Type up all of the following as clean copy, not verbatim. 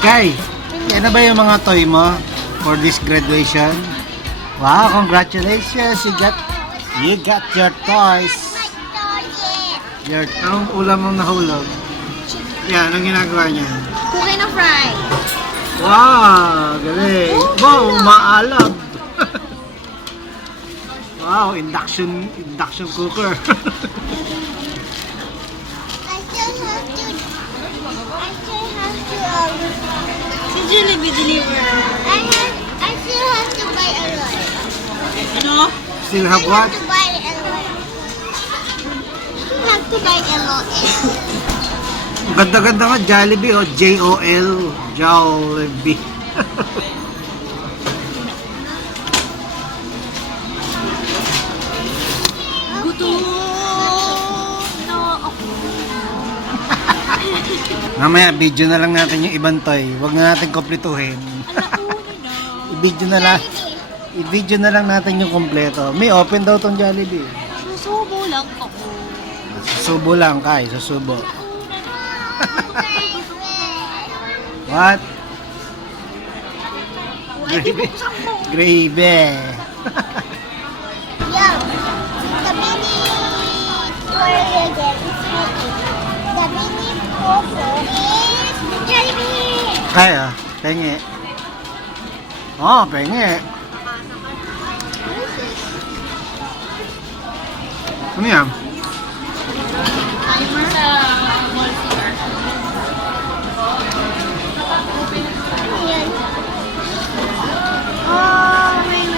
Kay, yan na ba yung mga toy mo for this graduation? Wow, congratulations! You got your toys. Anong ulam mong nahulog? Yan, anong ginagawa niya? Cooking na fry. Wow, galing. Wow, umaalab. Wow, induction cooker. Si Jollibee deliver. I still have to buy a lot. Ano? Still have what? To buy a lot. Have to buy a lot. Ganda-ganda nga, Jollibee o J-O-L. Jollibee. Gutom na ako. Mamaya, video na lang natin yung ibang toy. Huwag na natin kompletuhin. I-video na lang. I-video na lang natin yung kompleto. May open daw tong Jollibee. Susubo lang ako. Susubo lang, Kai. Susubo. What? Gravy. Gravy. Yum. Sabi ni Korean, sabi ni Popo is Jollibee. Kaya, pengi. Oh, pengi. Ano yan? Timer sa mall store. Ano yan? Oh, wait.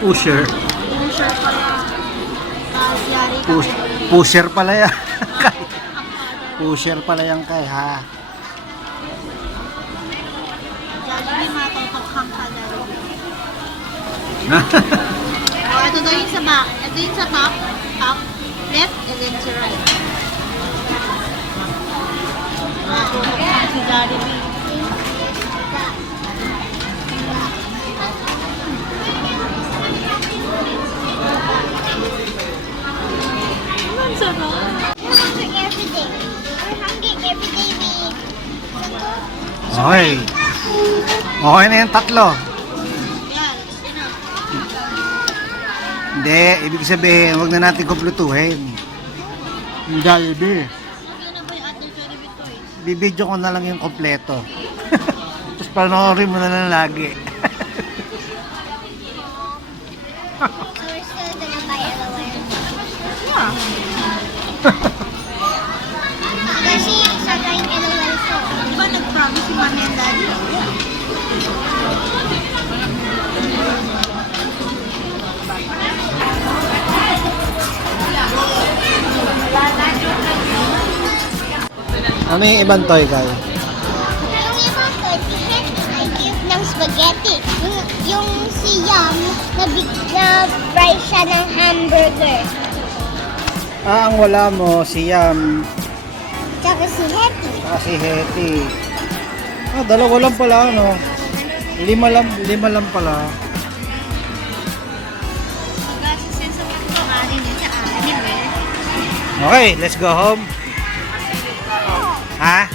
Pusher. Pusher pala. Yari ka. Pusher pala yan. Pusher pala yan, Kai, ha? Jollibee, matutokhang ka Oh, ito daw yung sa back. Ito yung sa top, left, and then to right. Matutokhang si Jollibee. Ang sarap. We're hungry every day. We're hungry every day, babe. Okay. Okay na yung tatlo. Yan, enough. Hindi, ibig sabihin, huwag na natin kumpletuhin. Yung Jollibee. Hindi na ba yung other Jollibee toys? Bibidyo ko na lang yung kompleto. Tapos panoorin mo na lang lagi. So we're still gonna buy LOL. Yeah. Kasi sa trying LOL ko. Di ba nag-promise si Mami and Daddy? Ano yung ibang toy, Kai? Yung ibang toy, I give ng spaghetti. Yung si Yum, na-fry siya ng hamburger. Ah, ang wala mo, si Yam, Tsaka si Hetty. saka si Hetty. Ah, dalawa lang pala, ano? Lima lang pala. Mag-assistant sa tatlo, anin sa anin eh. Okay, let's go home. Ha?